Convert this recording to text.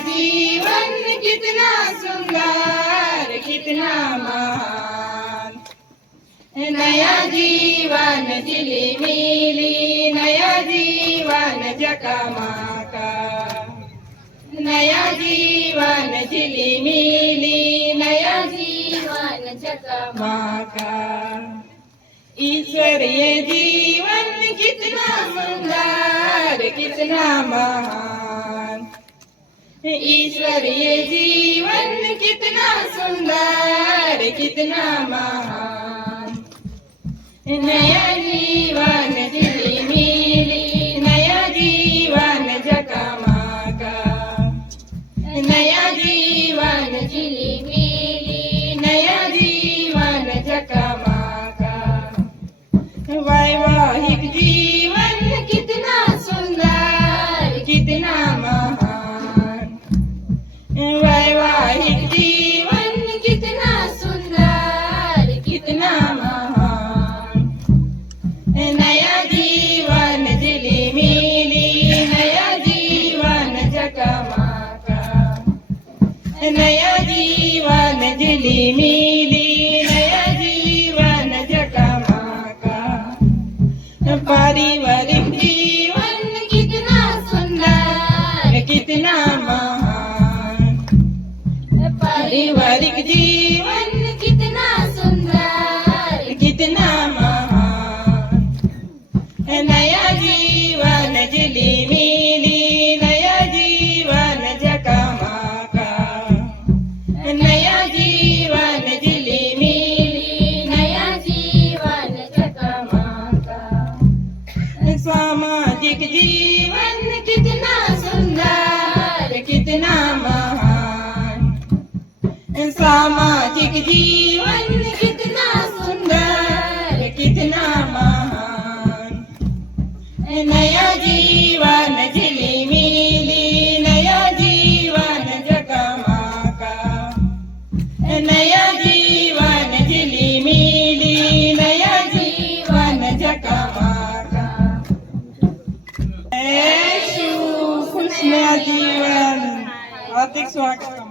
जीवन कितना सुंदर कितना महान, नया जीवन झिलिमिली नया जीवन जगमगा, नया जीवन झिलिमिली नया जीवन जगमगा। ईश्वरीय जीवन कितना सुंदर कितना महान, ईश्वरीय जीवन कितना सुंदर कितना महान, नया जीवन झिलिमिली नया जीवन जगमगा, नया जीवन झिलिमिली नया जीवन जगमगा। वैवाहिक जीवन कितना सुंदर कितना महान, वैवाहिक जीवन कितना सुंदर कितना महान, नया जीवन झिलिमिली नया जीवन जगमगा, नया जीवन झिलिमिली नया जीवन जगमगा। पारिवारिक जीवन कितना सुंदर कितना महान, पारिवारिक जीवन कितना सुंदर कितना महान, नया जीवन झिलिमिली नया जीवन जगमगा, नया जीवन झिलिमिली नया जीवन जगमगा। सामाजिक जीवन कितना सुंदर कितना महान, सामाजिक जीवन कितना सुंदर कितना महान, नया जीवन झिलिमिली नया जीवन जगमगा, नया जीवन झिलिमिली नया जीवन जगमगा। जय शिव, खुश नया जीवन, हार्दिक स्वागत।